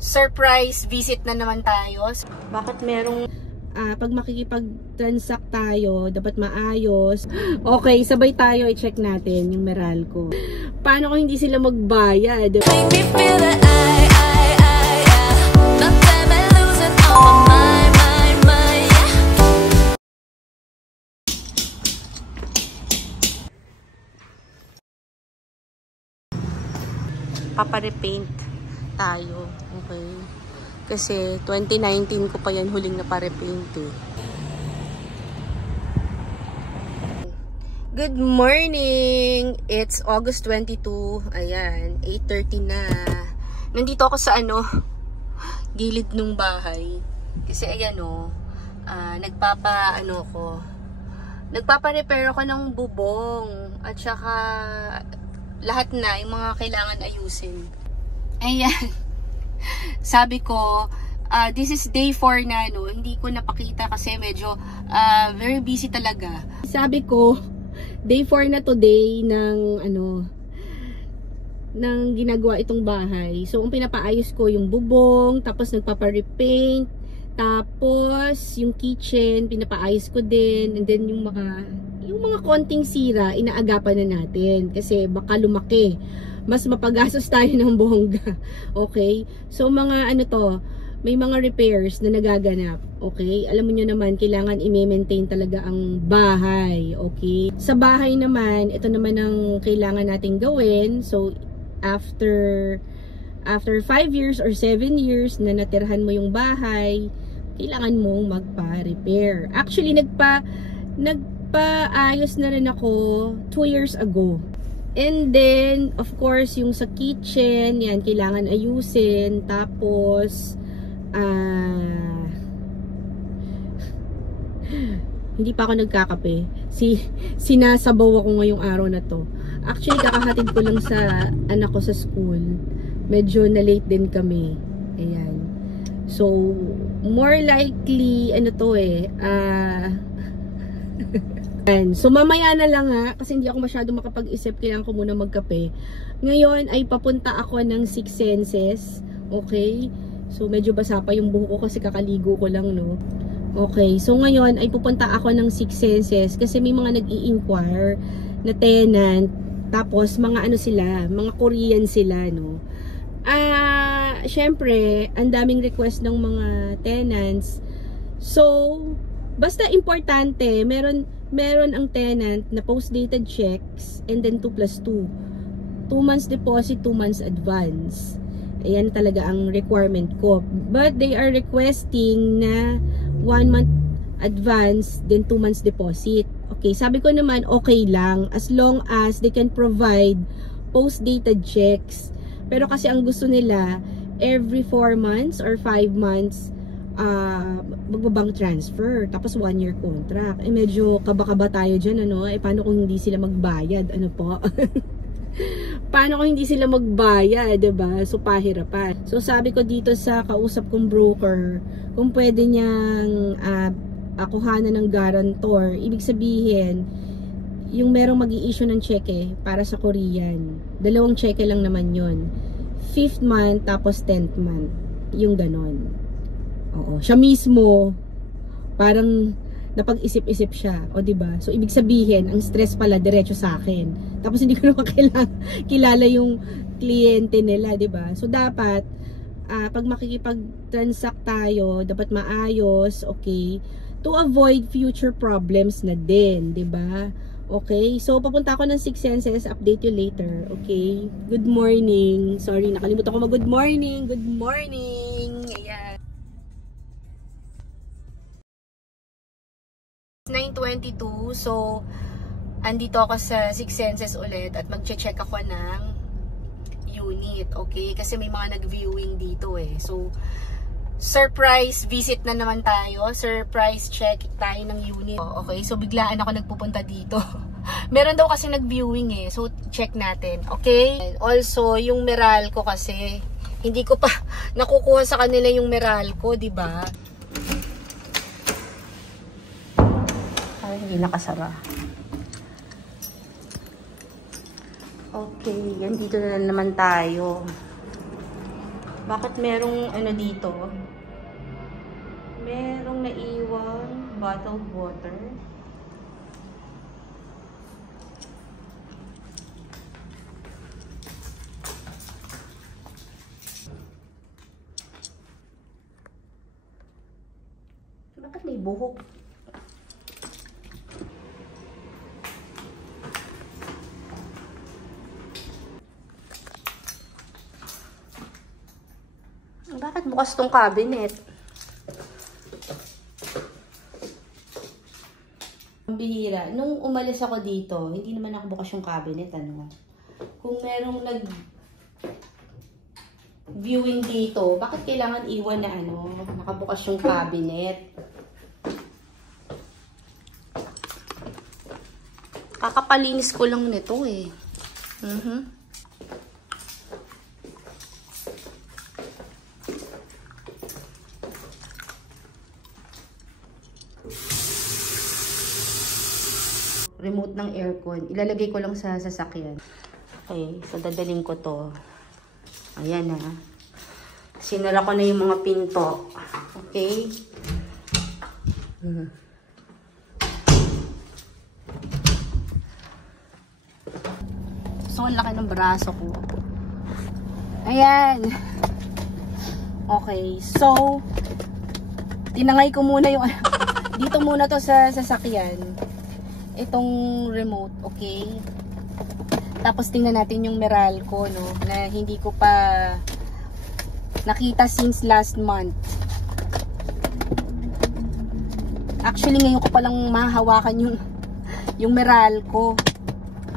surprise visit na naman tayo. Bakit merong pag makikipag-transact tayo, dapat maayos. Okay, sabay tayo i-check natin yung Meralco. Paano kung hindi sila magbayad? Make me feel that not time I lose it all my Papa-repaint tayo. Okay. Kasi 2019 ko pa yan huling na pa-repaint eh. Good morning! It's August 22. Ayan, 8:30 na. Nandito ako sa gilid nung bahay. Kasi ayan nagpapa-repair ako ng bubong. At saka lahat na yung mga kailangan ayusin. Ayan. Sabi ko, this is day 4 na, hindi ko napakita kasi medyo very busy talaga. Sabi ko, day 4 na today ng ginagawa itong bahay. So, ang pinapaayos ko yung bubong, tapos nagpapa-repaint, tapos yung kitchen, pinapaayos ko din, and then yung mga konting sira, inaagapan na natin kasi baka lumaki. Mas mapagastos tayo ng bongga. Okay? So, mga may mga repairs na nagaganap. Okay? Alam mo nyo naman, kailangan i-maintain talaga ang bahay. Okay? Sa bahay naman, ito naman ang kailangan nating gawin. So, after 5 years or 7 years na natirhan mo yung bahay, kailangan mong magpa-repair. Actually, nagpa-ayos na rin ako 2 years ago. And then, of course, yung sa kitchen, yan, kailangan ayusin. Tapos, hindi pa ako nagkakape. Sinasabaw ako ngayong araw na to. Actually, kakahatid ko lang sa anak ko sa school. Medyo na-late din kami. Ayan. So, more likely, so mamaya na lang kasi hindi ako masyado makapag-isip, kailangan ko muna magkape. Ngayon ay papunta ako ng Six Senses. Okay? So medyo basa pa yung buhok ko kasi kakaligo ko lang, Okay, so ngayon ay pupunta ako ng Six Senses kasi may mga nag-i-inquire na tenant, tapos mga mga Korean sila, syempre, ang daming request ng mga tenants. So, basta importante, meron ang tenant na post-dated checks and then 2+2. 2 months deposit, 2 months advance. Ayan talaga ang requirement ko. But they are requesting na 1 month advance, then 2 months deposit. Okay, sabi ko naman okay lang as long as they can provide post-dated checks. Pero kasi ang gusto nila, every 4 months or 5 months, magbabank transfer, tapos 1-year contract. Medyo kaba-kaba tayo dyan, paano kung hindi sila magbayad? Paano kung hindi sila magbayad, diba? So, pahirapan. So, sabi ko dito sa kausap kong broker, kung pwede niyang kuhanan ng guarantor, ibig sabihin, yung merong mag-i-issue ng cheque para sa Korean. 2 cheque lang naman yon. 5th month, tapos 10th month. Yung ganon. Oo, siya mismo parang napag-isip-isip siya, diba? So ibig sabihin, ang stress pala diretso sa akin. Tapos hindi ko naman kilala yung kliyente nila, diba? So dapat pag makikipag-transact tayo, dapat maayos, okay? To avoid future problems na din, diba? Okay, so papunta ako ng Six Senses, update you later, okay? Good morning. Sorry, nakalimutan ko mag-good morning. Good morning. Ayan. 9:22, so andito ako sa Six Senses ulit at magche-check ako ng unit, okay? Kasi may mga nag-viewing dito so surprise visit na naman tayo, surprise check tayo ng unit, okay? So biglaan ako nagpupunta dito. Meron daw kasi nag-viewing so check natin, okay? And also yung Meralco kasi hindi ko pa nakukuha sa kanila yung Meralco, di ba? Hindi nakasara. Okay, yan dito na naman tayo. Bakit merong ano dito? Merong naiwang bottled water. Bakit may buhok? Bakit bukas tong cabinet? Ang bihira. Nung umalis ako dito, hindi naman ako bukas yung cabinet, ano. Kung merong viewing dito, bakit kailangan iwan na ano, nakabukas yung cabinet? Kakapalinis ko lang nito eh. Remote ng aircon. Ilalagay ko lang sa sasakyan. Okay, so dadaling ko to. Ayan na. Sinara ko na yung mga pinto. Okay. So, ang laki ng braso ko. Ayan. Okay, so tinangay ko muna yung dito muna to sa sasakyan. Itong remote, okay? Tapos tingnan natin yung Meralco, no? Na hindi ko pa nakita since last month. Actually, ngayon ko palang mahahawakan yung Meralco.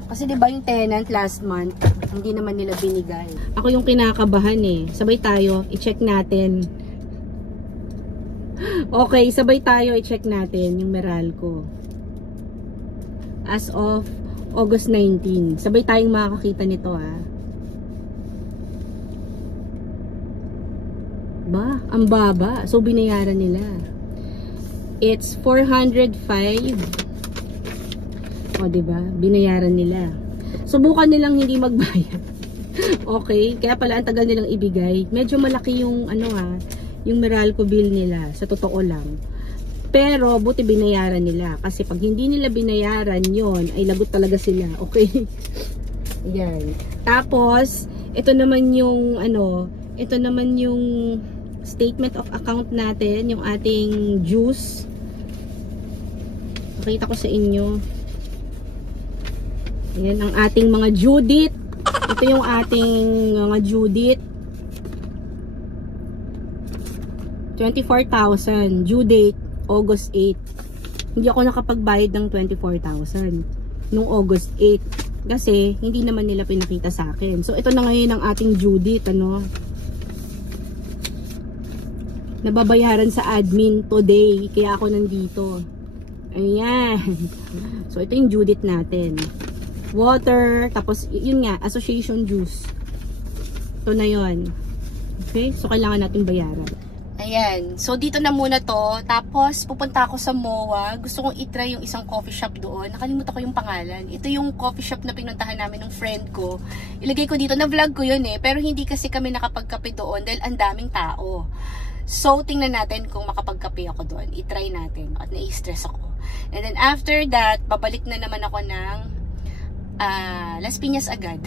Kasi 'di ba yung tenant last month, hindi naman nila binigay. Ako yung kinakabahan eh. Sabay tayo, i-check natin. Okay, sabay tayo i-check natin yung Meralco. As of August 19. Sabay tayong makakakita nito ha. Ba, ang baba. So binayaran nila. It's 405. O diba? Binayaran nila. Subukan nilang hindi magbayad. Okay? Kaya pala ang tagal nilang ibigay. Medyo malaki yung ano ha, yung Meralco bill nila. Sa totoo lang. Pero, buti binayaran nila. Kasi pag hindi nila binayaran yon ay lagot talaga sila. Okay? Yan. Tapos, ito naman yung, ano, ito naman yung statement of account natin. Yung ating juice. Pakita ko sa inyo. Yan, ang ating mga due date. Ito yung ating mga due date. 24,000. Due date. August 8. Hindi ako nakapagbayad ng 24,000 nung August 8 kasi hindi naman nila pinakita sa akin. So ito na ngayon ang ating due date, ano. Nababayaran sa admin today kaya ako nandito. Ayan. So ito yung due date natin. Water, tapos yun nga, association dues. Ito na yun. Okay? So kailangan natin bayaran. Ayan. So, dito na muna to. Tapos, pupunta ako sa MOA. Gusto kong itry yung isang coffee shop doon. Nakalimutan ko yung pangalan. Ito yung coffee shop na pinuntahan namin ng friend ko. Ilagay ko dito. Na-vlog ko yun eh. Pero hindi kasi kami nakapagkape doon dahil ang daming tao. So, tingnan natin kung makapagkape ako doon. I-try natin. At nai-stress ako. And then, after that, babalik na naman ako ng Las Piñas agad.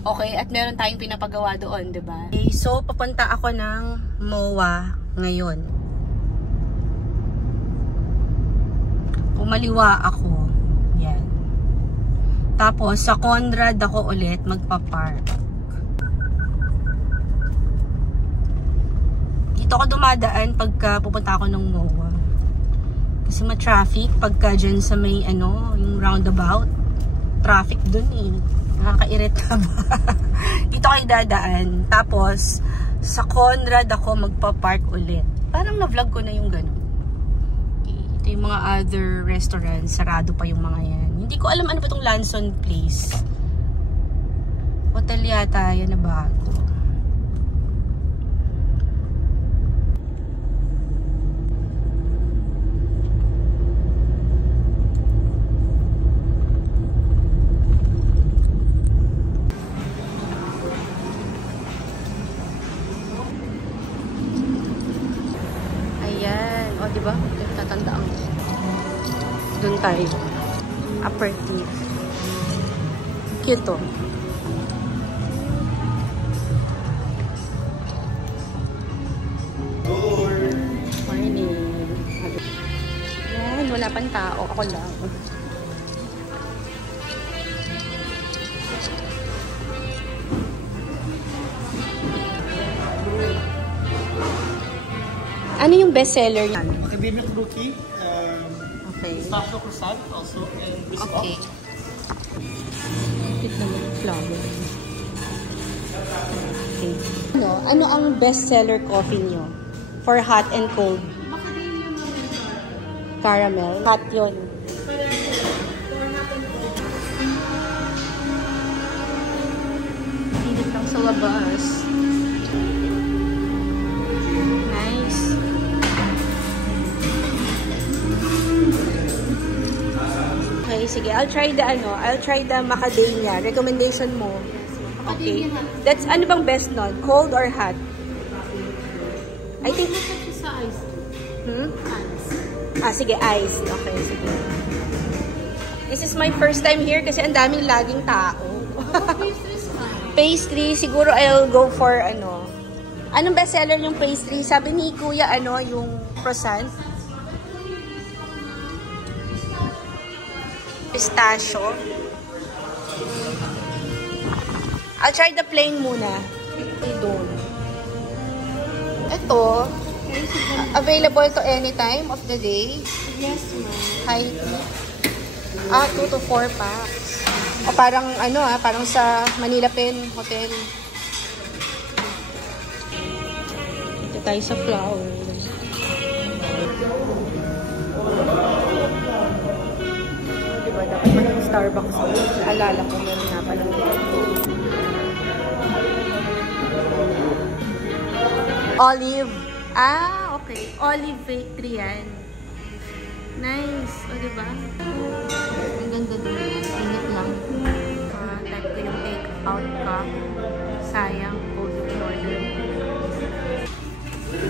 Okay? At meron tayong pinapagawa doon, diba? Okay, so, papunta ako ng MOA ngayon. Kumaliwa ako. Yan. Tapos, sa Conrad ako ulit magpa-park. Dito ako dumadaan pagka pupunta ako ng MOA. Kasi ma-traffic pagka dyan sa may ano, yung roundabout. Traffic dun eh. Nakakairita ba? Dito kayo dadaan. Tapos, sa Conrad ako magpa-park ulit. Parang na-vlog ko na yung gano'n. Okay. Ito yung mga other restaurants. Sarado pa yung mga yan. Hindi ko alam ano ba itong Lanson Place. Hotel yata. Yan na bago. di ba? Tatandaan ko. Doon tayo. Aperitif. Cute to. Morning. Yan, wala pang tao. Ako lang. Ano yung bestseller niyan? Academic Rookie, Okay. Pistachio Croissant also, and Biscoff. Okay. Cute naman yung flower. Okay. Ano ang bestseller coffee nyo? For hot and cold? Caramel. Hot yun. Pilit lang sa labas. Nice. Okay, sige. I'll try the macadamia. Recommendation mo. Okay. That's, ano bang best nun? Cold or hot? I think... sige, ice. Okay, sige. This is my first time here kasi ang daming laging tao. Pastry, siguro I'll go for Anong bestseller yung pastry? Sabi ni Kuya, yung croissant? Pistachio. I'll try the plain muna. Doon. Ito, available to any time of the day. Yes, ma'am. High tea. 2 to 4 packs. O parang parang sa Manila Pen Hotel. Ito tayo sa flowers. Diba, dapat maging Starbucks. Alala ko yun nga pala. Olive. Okay. Olive Factory yan. Nice. O, diba? Ang ganda doon. Init lang. Type ko yung take out ka. Sayang. Cold in order.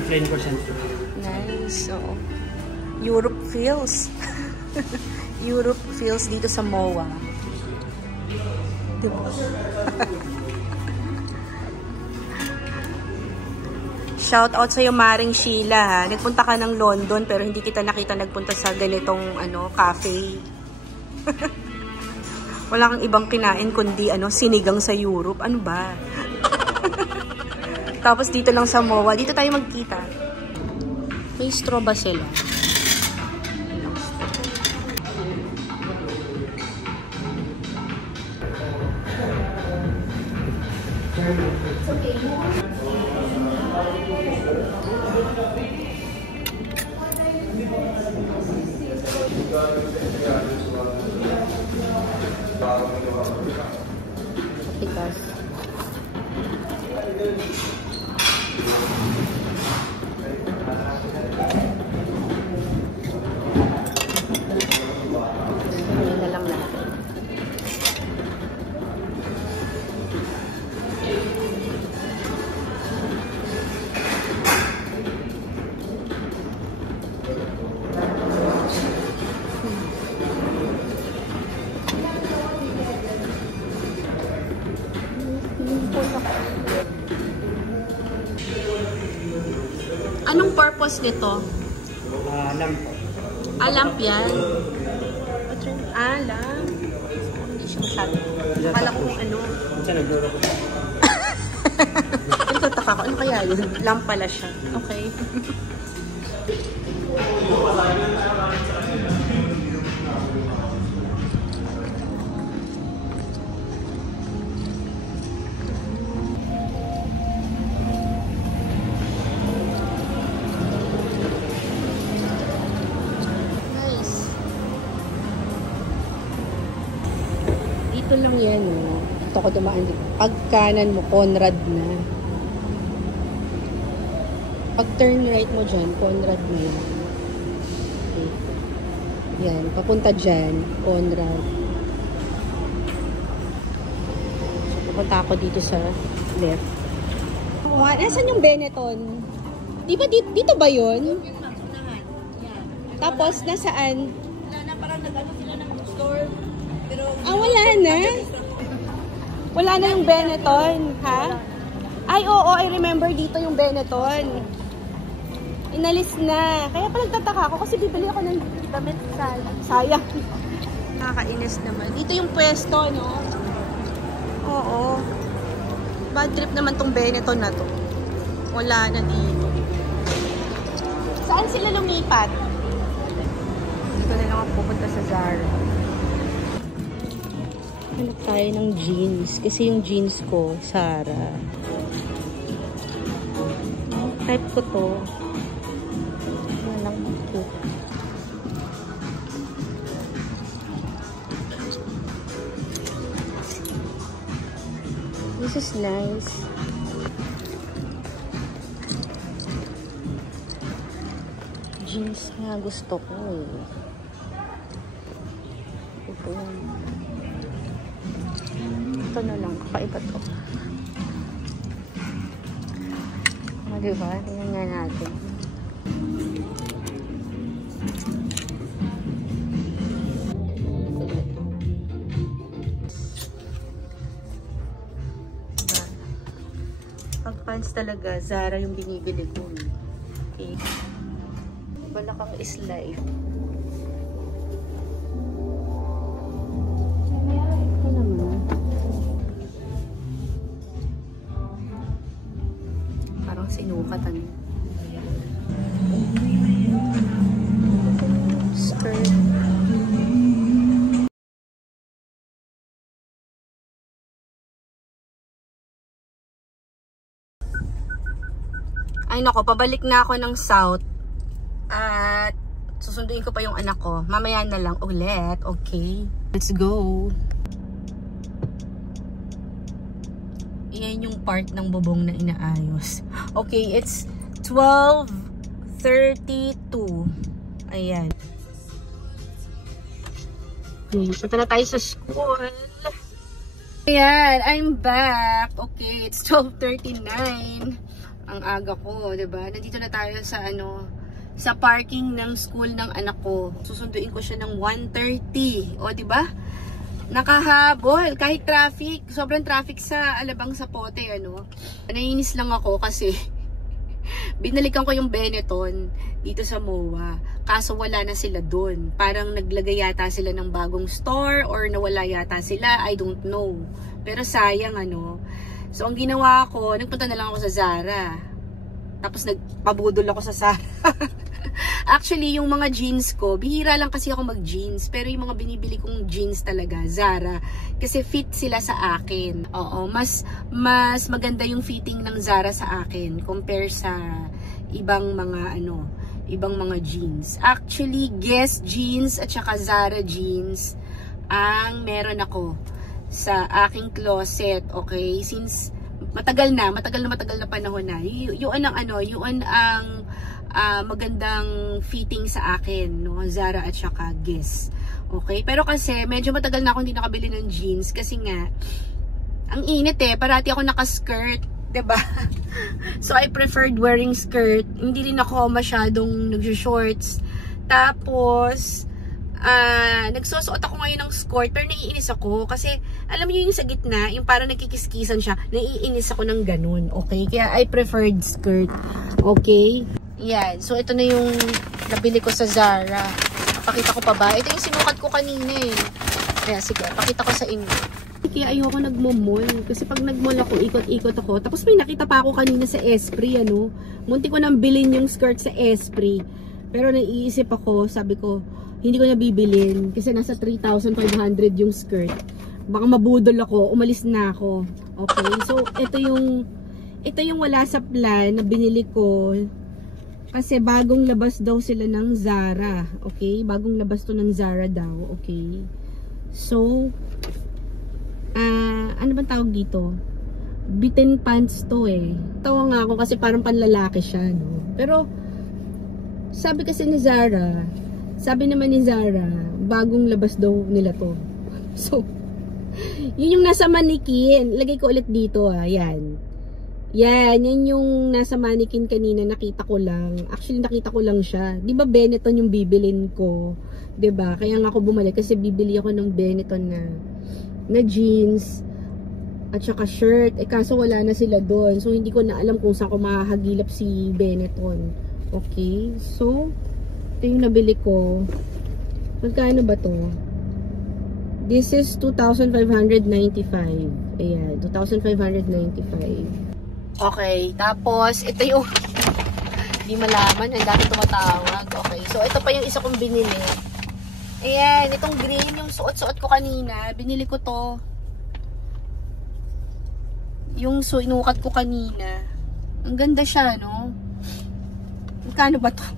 10%. Nice. So, Europe feels. Europe feels dito sa MOA. Diba? Shout out sa'yo, Maring Sheila, ha. Nagpunta ka ng London pero hindi kita nakita nagpunta sa ganitong cafe. Wala kang ibang kinain kundi sinigang sa Europe. Ano ba? Tapos dito lang sa MOA. Dito tayo magkita. May straw ba sila? It's okay. Tigas. Hindi na lang natin. Anong purpose nito? Lamp. Lamp yan? Lamp. Hindi siya masyado. Akala ko kung ano. Saan nagluro ko? Nagtataka ko. Ano kaya yun? Lamp pala siya. Okay. Ito lang yan, Ito ko dumaan dito. Pag kanan mo, Conrad na. Pag turn right mo dyan, Conrad na yan. Okay. Yan, papunta dyan, Conrad. So, papunta ako dito sa left. Nasaan yung Benetton? Di ba dito ba yun? Tapos, nasaan? Wala na, parang nag-ano sila ng store. Pero, Wala na? Wala na yung Benetton, ha? Ay, oo, I remember dito yung Benetton. Inalis na. Kaya pa nagtataka ako kasi bibili ako ng damit. Sayang. Nakakainis naman. Dito yung pwesto, no? Oo. Bad trip naman tong Benetton na to. Wala na dito. Saan sila lumipat? Dito na lang ako pupunta sa Zara. Hanap tayo ng jeans. Kasi yung jeans ko, Zara. Type ko to. Ano lang ito. This is nice. Jeans nga gusto ko eh. Ito yan. Ito na lang. Kakaiba to. Diba? Tingnan nga natin. Pag pants talaga, Zara yung binibili ko. Okay. Balakang is life. Ito naman. Parang sinukatan. Skirt. Ay nako, pabalik na ako ng South. At susunduin ko pa yung anak ko. Mamaya na lang ulit. Okay. Let's go. Iyan yung part ng bubong na inaayos. Okay, it's 12:32. Ayan. Punta na tayo sa school. Ayan, I'm back. Okay, it's 12:39. Ang aga ko, 'di ba? Nandito na tayo sa sa parking ng school ng anak ko. Susunduin ko siya ng 1:30. O, 'di ba? Nakahabol kahit traffic. Sobrang traffic sa Alabang Zapote, Naiinis lang ako kasi binalikan ko yung Benetton dito sa MOA. Kaso wala na sila doon. Parang naglagay yata sila ng bagong store or nawala yata sila. I don't know. Pero sayang, So, ang ginawa ko, nagpunta na lang ako sa Zara. Tapos nagpabudol ako sa Zara. Actually, yung mga jeans ko, bihira lang kasi ako mag-jeans. Pero yung mga binibili kong jeans talaga, Zara. Kasi fit sila sa akin. Oo, mas maganda yung fitting ng Zara sa akin compare sa ibang mga ibang mga jeans. Actually, Guess jeans at saka Zara jeans ang meron ako sa aking closet, okay? Since matagal na panahon na. Yun ang magandang fitting sa akin, no? Zara at saka Guess. Okay? Pero kasi medyo matagal na akong hindi nakabili ng jeans kasi nga ang init parati ako naka-skirt, 'di ba? So I preferred wearing skirt. Hindi rin ako masyadong nag-shorts. Tapos nagsusuot ako ngayon ng skirt pero naiinis ako kasi alam niyo yung sa gitna, yung parang nagkikiskisan siya, naiinis ako ng ganun, okay? Kaya I preferred skirt, okay? Yan, so ito na yung nabili ko sa Zara. Pakita ko pa ba? Ito yung sinukat ko kanina Kaya sige, pakita ko sa inyo. Kaya ayoko nagmo-mall kasi pag nag-mall ako, ikot-ikot ako. Tapos may nakita pa ako kanina sa Esprit, munti ko nang bilhin yung skirt sa Esprit. Pero naiisip ako, sabi ko, hindi ko na bibilin kasi nasa 3,500 yung skirt. Baka mabudol ako, umalis na ako. Okay, so ito yung wala sa plan na binili ko kasi bagong labas daw sila ng Zara. Okay, bagong labas to ng Zara daw. Okay, so ano bang tawag dito? Bitten pants to Tawa nga ako kasi parang panlalaki siya, Pero sabi kasi ni Zara, sabi naman ni Zara, bagong labas daw nila to. So, yun yung nasa manikin. Lagay ko ulit dito, yan. Yan yung nasa mannequin kanina, nakita ko lang. Actually, nakita ko lang siya. Di ba Benetton yung bibilin ko? Di ba? Kaya nga ako bumalik kasi bibili ako ng Benetton na jeans at saka shirt. Eh kaso wala na sila doon. So hindi ko na alam kung saan ko mahagilap si Benetton. Okay? So, ito yung nabili ko. Magkano ba to? This is 2,595. Ayan, 2,595. Okay, tapos ito yung hindi malaman, ang dami tumatawag. Okay, so ito pa yung isa kong binili. Ayan, itong green, yung suot-suot ko kanina. Binili ko to. Yung inukat ko kanina. Ang ganda siya, no? Magkano ba to?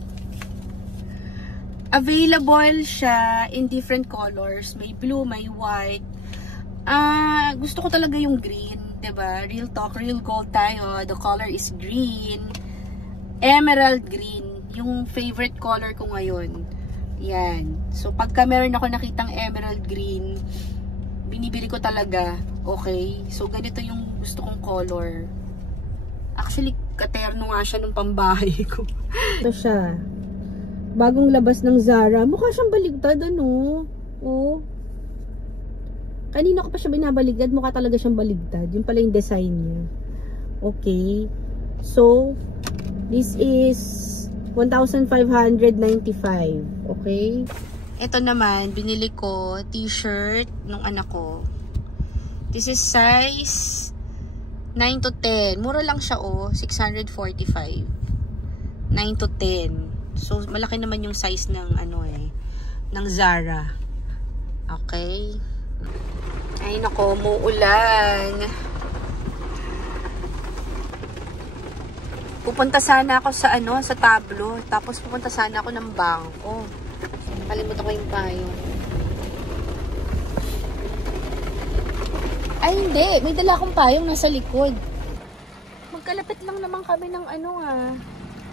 Available siya in different colors. May blue, may white. Gusto ko talaga yung green. Diba? Real talk, real gold tayo. The color is green. Emerald green. Yung favorite color ko ngayon. Yan. So, pagka meron ako nakitang emerald green, binibili ko talaga. Okay? So, ganito yung gusto kong color. Actually, katerno nga siya nung pambahay ko. Ito siya. Bagong labas ng Zara. Mukha siyang baligtad, ano? Oh. Kanina ko pa siya binabaligtad, mukha talaga siyang baligtad. Yun pala yung design niya. Okay. So, this is 1,595. Okay. Ito naman, binili ko t-shirt nung anak ko. This is size 9 to 10. Mura lang siya, oh. 645. 9 to 10. So, malaki naman yung size ng ng Zara. Okay. Ay nako, muulan. Pupunta sana ako sa sa tablo. Tapos pupunta sana ako ng bangko. Kalimutan ko yung payong. Ay hindi, may dala akong payong nasa likod. Magkalapit lang naman kami ng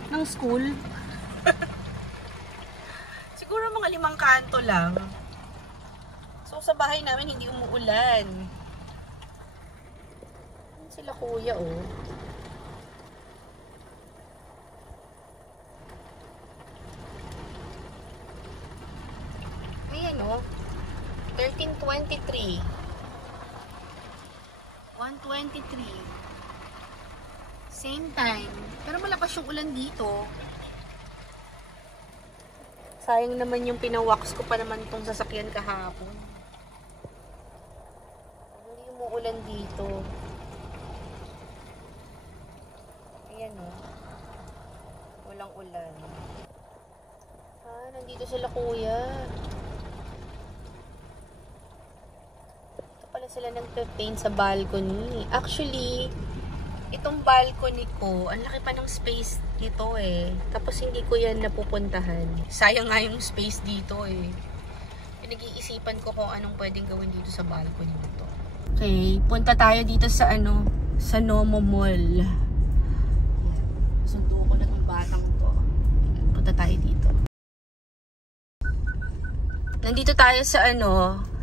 ng school. Siguro mga 5 kanto lang. So, sa bahay namin, hindi umuulan. Ayan sila kuya, oh. Ayan, oh. 13:23. 1:23. Same time. Pero malakas yung ulan dito. Sayang naman yung pinawax ko pa naman tong sasakyan kahapon. Ulan dito. Ayan, oh. Walang ulan. Nandito sila kuya. Ito pala sila nagpe-paint sa balcony. Actually, itong balcony ko, ang laki pa ng space dito eh. Tapos hindi ko yan napupuntahan. Sayang nga yung space dito eh. Pinag-iisipan ko kung anong pwedeng gawin dito sa balcony nito. Okay, punta tayo dito sa sa Nomo Mall. Sundo ko na tong batang to. Punta tayo dito. Nandito tayo sa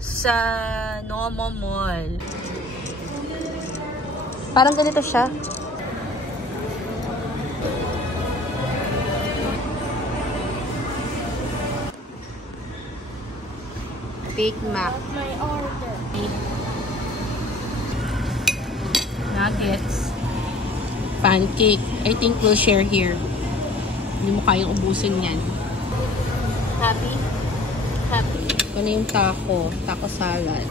sa Nomo Mall. Parang ganito siya. Big Mac. My order. Nuggets. Pancake. I think we'll share here. Hindi mo kayang ubusin yan. Happy? Happy. Ito na yung taco. Taco salad.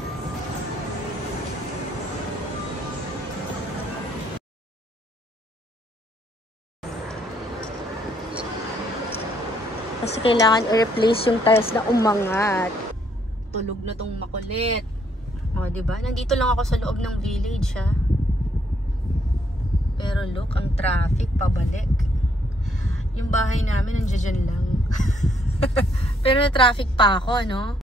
Kasi kailangan i-replace yung tiles na umangat. Tulog na tong makulit. O, diba? Nandito lang ako sa loob ng village, ha? Pero look, ang traffic pabalik. Yung bahay namin nandiyan lang. Pero na traffic pa ako, ano?